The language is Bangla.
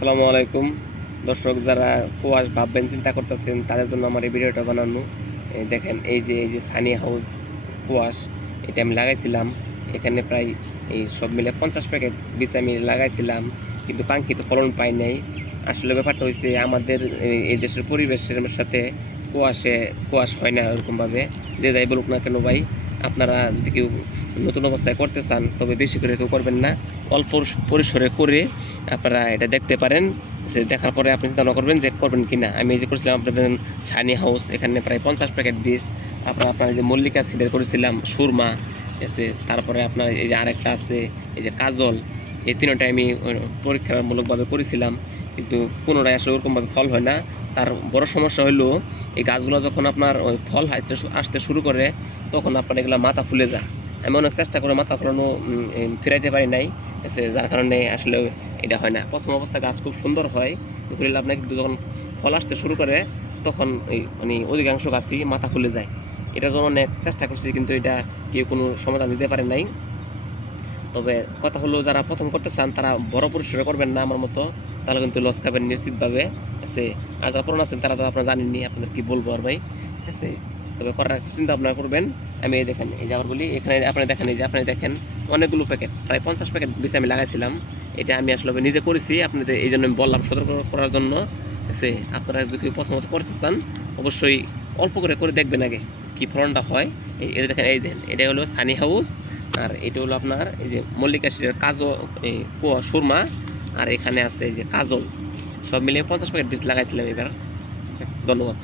আসসালামু আলাইকুম দর্শক, যারা কুয়াশ ভাববেন চিন্তা করতেছেন তাদের জন্য আমার এই ভিডিওটা বানানো। দেখেন এই যে সানি হাউস কুয়াশ, এটা আমি লাগাইছিলাম। এখানে প্রায় এই সব মিলে 50 প্যাকেট বীজ আমি লাগাইছিলাম, কিন্তু কাঙ্ক্ষিত ফলন পাই নাই। আসলে ব্যাপারটা হয়েছে আমাদের এই দেশের পরিবেশের সাথে কুয়াশ হয় না ওরকমভাবে। যে যাই বলুক না কেন ভাই, আপনারা যদি কেউ নতুন অবস্থায় করতে চান তবে বেশি করে কেউ করবেন না, অল্প পরিসরে করে আপনারা এটা দেখতে পারেন। দেখার পরে আপনি চিন্তা করবেন যে করবেন কি না। আমি এই যে করেছিলাম আপনাদের সানি হাউস, এখানে প্রায় 50 প্যাকেট বীজ। আপনার যে মল্লিকা সিডের করেছিলাম, সুরমা আছে, তারপরে আপনার এই যে আরেকটা আছে এই যে কাজল। এই তিনটাই আমি পরীক্ষামূলকভাবে করেছিলাম, কিন্তু পুনরায় আসলে ওরকমভাবে ফল হয় না। তার বড় সমস্যা হলো এই গাছগুলো যখন আপনার ওই ফল আসতে শুরু করে তখন আপনার এগুলো মাথা ফুলে যায়। আমি অনেক চেষ্টা করে মাথা ফলানো ফিরাইতে পারি নাই, যার কারণে আসলে এটা হয় না। প্রথম অবস্থায় গাছ খুব সুন্দর হয়, ধরলে আপনার কিন্তু যখন ফল আসতে শুরু করে তখন এই মানে অধিকাংশ গাছই মাথা খুলে যায়। এটার জন্য অনেক চেষ্টা করছি, কিন্তু এটা কেউ কোনো সমাধান দিতে পারে নাই। তবে কথা হলো, যারা প্রথম করতে চান তারা বড় পরিসরে করবেন না আমার মতো, তাহলে কিন্তু লস খাবেন নিশ্চিতভাবে। আছে আর যারা পুরনো আছেন তারা তো আপনারা জানেননি, আপনাদের কি বলবো আর ভাই। ঠিক আছে, তবে করার চিন্তা ভাবনা করবেন। আমি এই দেখেন, এই যে আবার বলি, এখানে আপনি দেখেন, এই যে আপনি দেখেন অনেকগুলো প্যাকেট, প্রায় 50 প্যাকেট বেশি আমি লাগাইছিলাম। এটা আমি আসলে নিজে করেছি, আপনাদের এই জন্য আমি বললাম সতর্ক করার জন্য। আছে আপনারা যদি প্রথমত করতে চান অবশ্যই অল্প করে করে দেখবেন আগে কি ফলনটা হয়। এটা দেখেন, এই দেখেন, এটা হলো সানি হাউস, আর এটা হলো আপনার এই যে মল্লিকা সিডের কাজল, এই সুরমা, আর এখানে আছে এই যে কাজল। সব মিলিয়ে 50 প্যাকেট বীজ লাগাইছিলাম এবার। ধন্যবাদ।